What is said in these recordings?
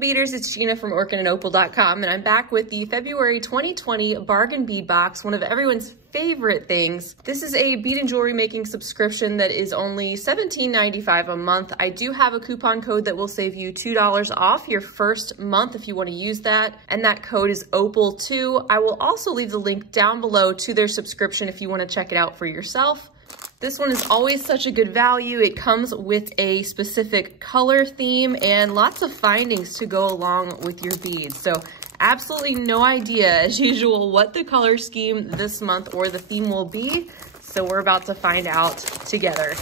beaders, it's Gina from orchidandopal.com, and I'm back with the February 2020 bargain bead box, one of everyone's favorite things. This is a bead and jewelry making subscription that is only $17.95 a month. I do have a coupon code that will save you $2 off your first month if you want to use that, and that code is Opal2. I will also leave the link down below to their subscription if you want to check it out for yourself. This one is always such a good value. It comes with a specific color theme and lots of findings to go along with your beads. So absolutely no idea, as usual, what the color scheme this month or the theme will be. So we're about to find out together.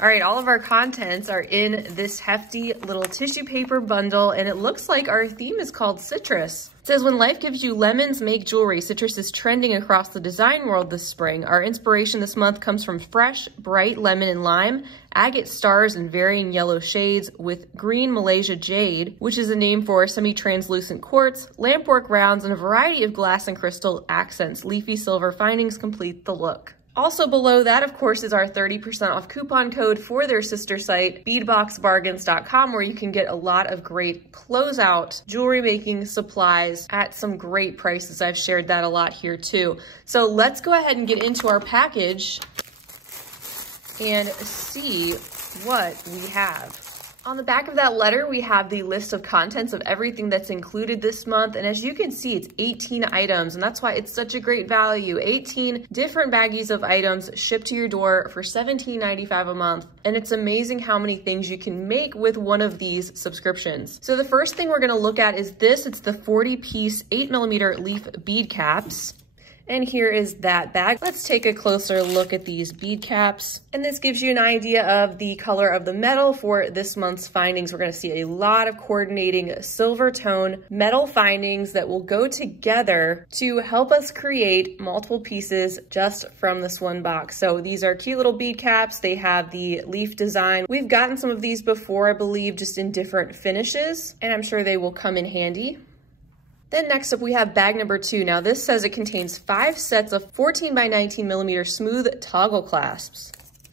All right, all of our contents are in this hefty little tissue paper bundle, and it looks like our theme is called Citrus. It says, when life gives you lemons, make jewelry. Citrus is trending across the design world this spring. Our inspiration this month comes from fresh, bright lemon and lime, agate stars in varying yellow shades with green Malaysia jade, which is a name for semi-translucent quartz, lampwork rounds, and a variety of glass and crystal accents. Leafy silver findings complete the look. Also below that, of course, is our 30% off coupon code for their sister site, beadboxbargains.com, where you can get a lot of great closeout jewelry making supplies at some great prices. I've shared that a lot here too. So let's go ahead and get into our package and see what we have. On the back of that letter, we have the list of contents of everything that's included this month. And as you can see, it's 18 items, and that's why it's such a great value. 18 different baggies of items shipped to your door for $17.95 a month. And it's amazing how many things you can make with one of these subscriptions. So the first thing we're gonna look at is this. It's the 40-piece 8mm leaf bead caps. And here is that bag. Let's take a closer look at these bead caps. And this gives you an idea of the color of the metal for this month's findings. We're gonna see a lot of coordinating silver tone metal findings that will go together to help us create multiple pieces just from this one box. So these are cute little bead caps. They have the leaf design. We've gotten some of these before, I believe, just in different finishes, and I'm sure they will come in handy. Then next up, we have bag number 2. Now this says it contains 5 sets of 14 by 19mm smooth toggle clasps.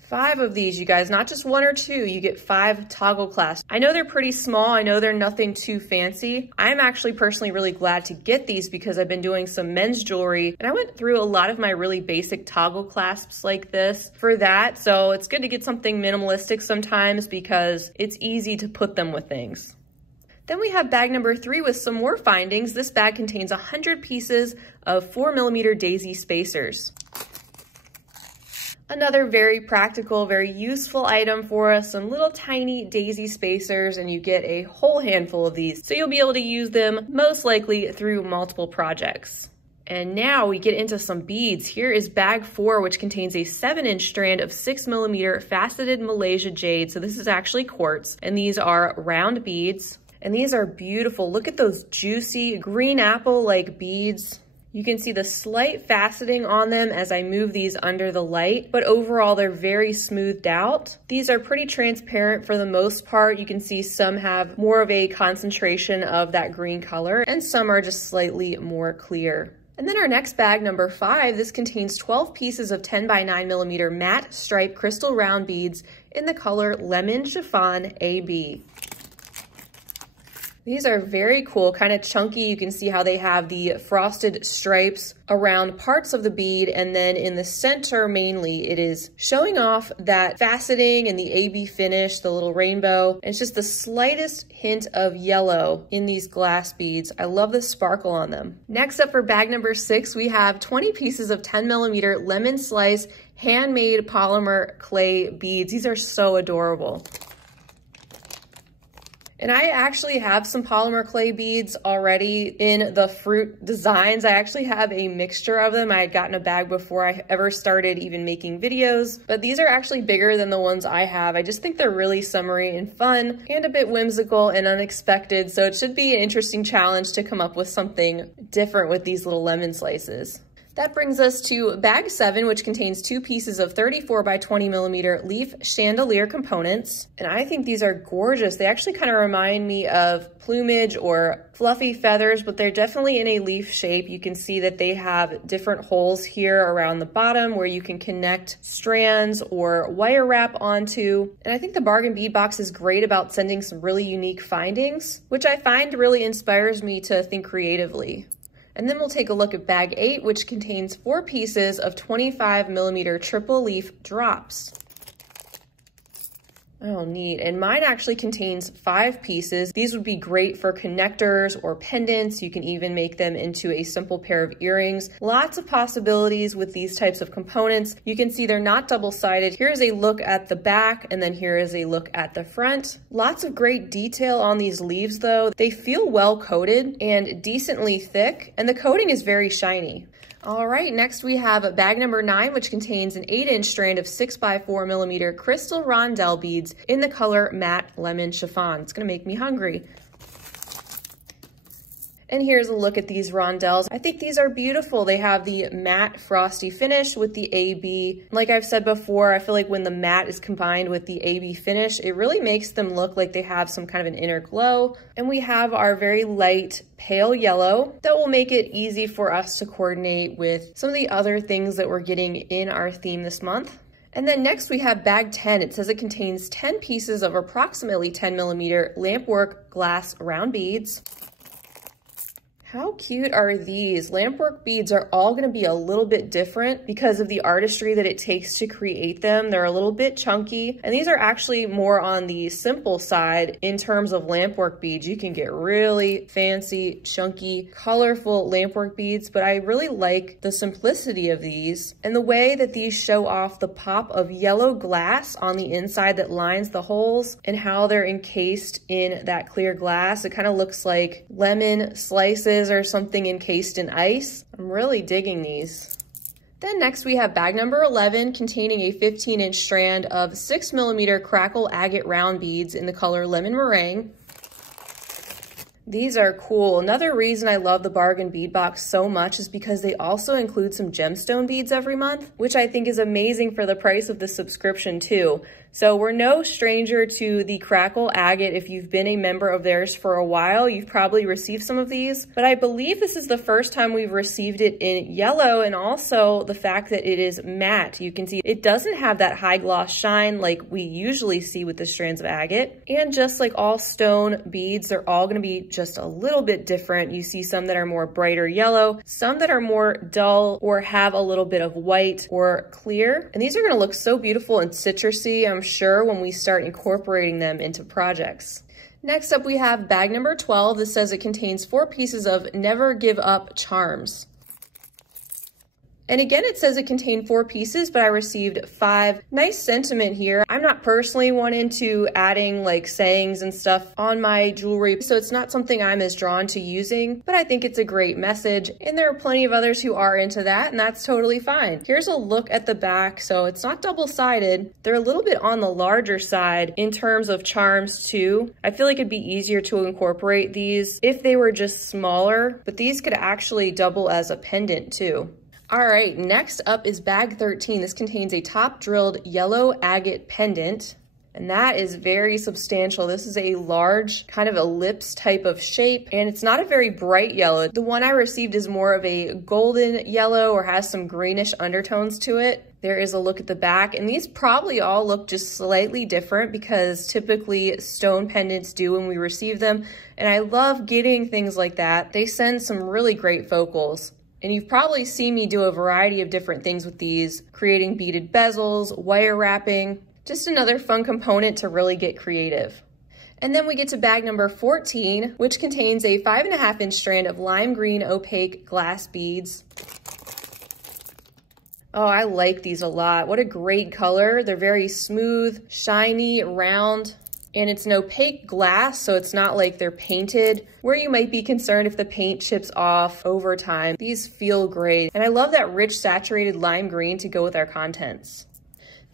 5 of these, you guys, not just 1 or 2, you get 5 toggle clasps. I know they're pretty small. I know they're nothing too fancy. I'm actually personally really glad to get these because I've been doing some men's jewelry and I went through a lot of my really basic toggle clasps like this for that. So it's good to get something minimalistic sometimes because it's easy to put them with things. Then we have bag number 3 with some more findings. This bag contains 100 pieces of 4mm daisy spacers. Another very practical, very useful item for us, some little tiny daisy spacers, and you get a whole handful of these. So you'll be able to use them most likely through multiple projects. And now we get into some beads. Here is bag 4, which contains a 7-inch strand of 6mm faceted Malaysia jade. So this is actually quartz, and these are round beads. And these are beautiful. Look at those juicy green apple-like beads. You can see the slight faceting on them as I move these under the light, but overall they're very smoothed out. These are pretty transparent for the most part. You can see some have more of a concentration of that green color and some are just slightly more clear. And then our next bag, number 5, this contains 12 pieces of 10 by 9mm matte stripe crystal round beads in the color Lemon Chiffon AB. These are very cool, kind of chunky. You can see how they have the frosted stripes around parts of the bead, and then in the center mainly, it is showing off that faceting and the AB finish, the little rainbow. And it's just the slightest hint of yellow in these glass beads. I love the sparkle on them. Next up for bag number 6, we have 20 pieces of 10mm lemon slice handmade polymer clay beads. These are so adorable. And I actually have some polymer clay beads already in the fruit designs. I actually have a mixture of them. I had gotten a bag before I ever started even making videos, but these are actually bigger than the ones I have. I just think they're really summery and fun and a bit whimsical and unexpected. So it should be an interesting challenge to come up with something different with these little lemon slices. That brings us to bag 7, which contains 2 pieces of 34 by 20 millimeter leaf chandelier components. And I think these are gorgeous. They actually kind of remind me of plumage or fluffy feathers, but they're definitely in a leaf shape. You can see that they have different holes here around the bottom where you can connect strands or wire wrap onto. And I think the bargain bead box is great about sending some really unique findings, which I find really inspires me to think creatively. And then we'll take a look at bag 8, which contains 4 pieces of 25 millimeter triple leaf drops. Oh, neat. And mine actually contains 5 pieces. These would be great for connectors or pendants. You can even make them into a simple pair of earrings. Lots of possibilities with these types of components. You can see they're not double-sided. Here's a look at the back, and then here is a look at the front. Lots of great detail on these leaves though. They feel well coated and decently thick, and the coating is very shiny. All right, next we have bag number 9, which contains an 8-inch strand of 6 by 4 millimeter crystal Rondelle beads in the color matte lemon chiffon. It's gonna make me hungry. And here's a look at these rondelles. I think these are beautiful. They have the matte frosty finish with the AB. Like I've said before, I feel like when the matte is combined with the AB finish, it really makes them look like they have some kind of an inner glow. And we have our very light pale yellow that will make it easy for us to coordinate with some of the other things that we're getting in our theme this month. And then next we have bag 10. It says it contains 10 pieces of approximately 10 millimeter lampwork glass round beads. How cute are these? Lampwork beads are all gonna be a little bit different because of the artistry that it takes to create them. They're a little bit chunky, and these are actually more on the simple side in terms of lampwork beads. You can get really fancy, chunky, colorful lampwork beads, but I really like the simplicity of these and the way that these show off the pop of yellow glass on the inside that lines the holes and how they're encased in that clear glass. It kind of looks like lemon slices or something encased in ice. I'm really digging these. Then next we have bag number 11 containing a 15-inch strand of 6 millimeter Crackle Agate round beads in the color lemon meringue. These are cool. Another reason I love the bargain bead box so much is because they also include some gemstone beads every month, which I think is amazing for the price of the subscription too. So we're no stranger to the Crackle Agate. If you've been a member of theirs for a while, you've probably received some of these, but I believe this is the first time we've received it in yellow, and also the fact that it is matte. You can see it doesn't have that high gloss shine like we usually see with the strands of agate. And just like all stone beads, they're all gonna be just a little bit different. You see some that are more brighter yellow, some that are more dull or have a little bit of white or clear. And these are gonna look so beautiful and citrusy, I'm sure, when we start incorporating them into projects. Next up we have bag number 12. This says it contains 4 pieces of Never Give Up charms. And again, it says it contained 4 pieces, but I received 5. Nice sentiment here. I'm not personally one into adding like sayings and stuff on my jewelry, so it's not something I'm as drawn to using, but I think it's a great message. And there are plenty of others who are into that, and that's totally fine. Here's a look at the back. So it's not double-sided. They're a little bit on the larger side in terms of charms too. I feel like it'd be easier to incorporate these if they were just smaller, but these could actually double as a pendant too. All right, next up is bag 13. This contains a top drilled yellow agate pendant, and that is very substantial. This is a large kind of ellipse type of shape, and it's not a very bright yellow. The one I received is more of a golden yellow or has some greenish undertones to it. There is a look at the back, and these probably all look just slightly different because typically stone pendants do when we receive them, and I love getting things like that. They send some really great focals. And you've probably seen me do a variety of different things with these, creating beaded bezels, wire wrapping, just another fun component to really get creative. And then we get to bag number 14, which contains a 5.5-inch strand of lime green opaque glass beads. Oh, I like these a lot. What a great color. They're very smooth, shiny, round. And it's an opaque glass, so it's not like they're painted, where you might be concerned if the paint chips off over time. These feel great. And I love that rich saturated lime green to go with our contents.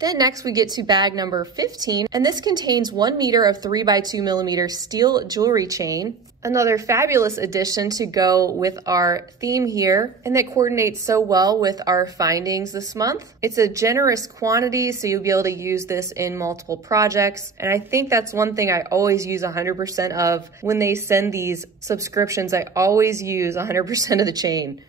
Then next we get to bag number 15, and this contains 1 meter of 3 by 2 millimeter steel jewelry chain. Another fabulous addition to go with our theme here, and that coordinates so well with our findings this month. It's a generous quantity, so you'll be able to use this in multiple projects. And I think that's one thing I always use 100% of when they send these subscriptions. I always use 100% of the chain.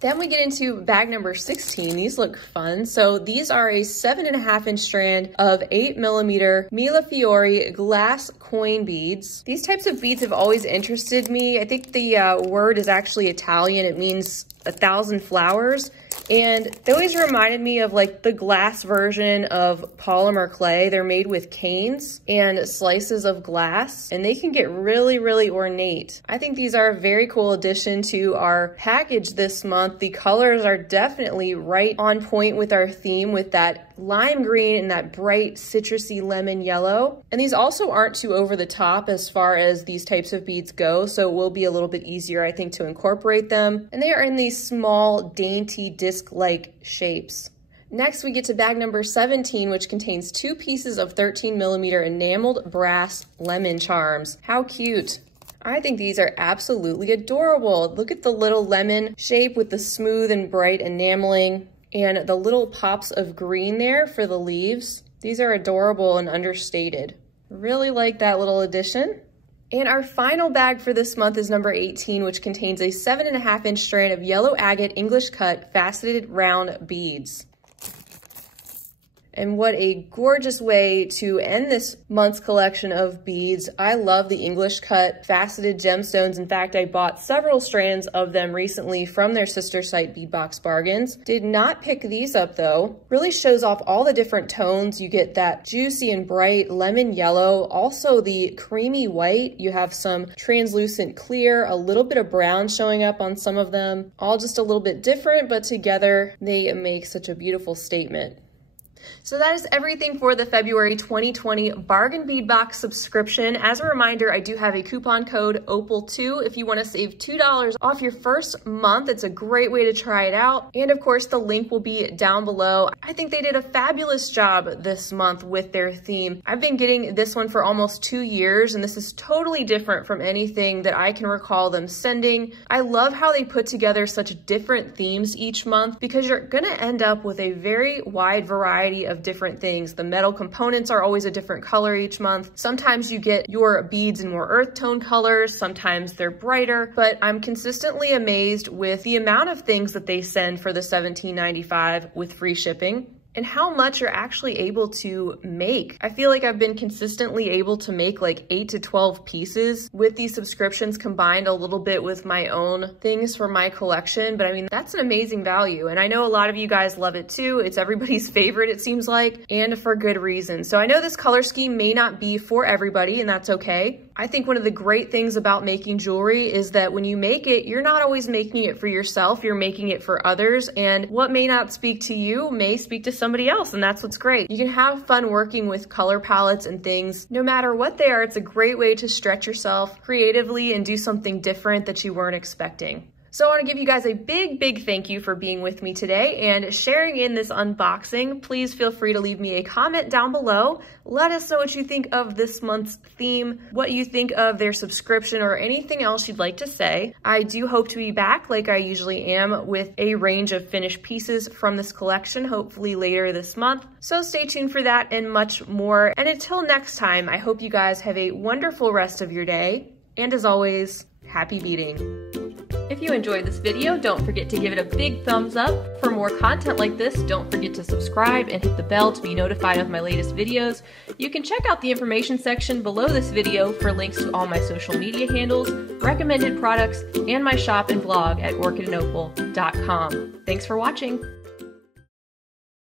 Then we get into bag number 16. These look fun. So these are a 7.5-inch strand of 8mm Millefiori glass coin beads. These types of beads have always interested me. I think the word is actually Italian. It means 1,000 flowers. And they always reminded me of like the glass version of polymer clay. They're made with canes and slices of glass, and they can get really, really ornate. I think these are a very cool addition to our package this month. The colors are definitely right on point with our theme, with that lime green and that bright citrusy lemon yellow. And these also aren't too over the top as far as these types of beads go, so it will be a little bit easier, I think, to incorporate them. And they are in these small, dainty, disc-like shapes. Next, we get to bag number 17, which contains 2 pieces of 13mm enameled brass lemon charms. How cute! I think these are absolutely adorable. Look at the little lemon shape with the smooth and bright enameling, and the little pops of green there for the leaves. These are adorable and understated. Really like that little addition. And our final bag for this month is number 18, which contains a 7.5-inch strand of yellow agate English cut faceted round beads. And what a gorgeous way to end this month's collection of beads. I love the English cut faceted gemstones. In fact, I bought several strands of them recently from their sister site, Beadbox Bargains. Did not pick these up though. Really shows off all the different tones. You get that juicy and bright lemon yellow, also the creamy white. You have some translucent clear, a little bit of brown showing up on some of them. All just a little bit different, but together they make such a beautiful statement. So that is everything for the February 2020 Bargain Bead Box subscription. As a reminder, I do have a coupon code OPAL2 if you want to save $2 off your first month. It's a great way to try it out. And of course, the link will be down below. I think they did a fabulous job this month with their theme. I've been getting this one for almost 2 years, and this is totally different from anything that I can recall them sending. I love how they put together such different themes each month, because you're going to end up with a very wide variety of different things. The metal components are always a different color each month. Sometimes you get your beads in more earth tone colors, sometimes they're brighter, but I'm consistently amazed with the amount of things that they send for the $17.95 with free shipping, and how much you're actually able to make. I feel like I've been consistently able to make like 8 to 12 pieces with these subscriptions, combined a little bit with my own things for my collection. But I mean, that's an amazing value. And I know a lot of you guys love it too. It's everybody's favorite, it seems like, and for good reason. So I know this color scheme may not be for everybody, and that's okay. I think one of the great things about making jewelry is that when you make it, you're not always making it for yourself, you're making it for others. And what may not speak to you may speak to somebody else, and that's what's great. You can have fun working with color palettes and things. No matter what they are, it's a great way to stretch yourself creatively and do something different that you weren't expecting. So I want to give you guys a big thank you for being with me today and sharing in this unboxing. Please feel free to leave me a comment down below. Let us know what you think of this month's theme, what you think of their subscription, or anything else you'd like to say. I do hope to be back, like I usually am, with a range of finished pieces from this collection, hopefully later this month. So stay tuned for that and much more. And until next time, I hope you guys have a wonderful rest of your day. And as always, happy beading. If you enjoyed this video, don't forget to give it a big thumbs up. For more content like this, don't forget to subscribe and hit the bell to be notified of my latest videos. You can check out the information section below this video for links to all my social media handles, recommended products, and my shop and blog at orchidandopal.com. Thanks for watching.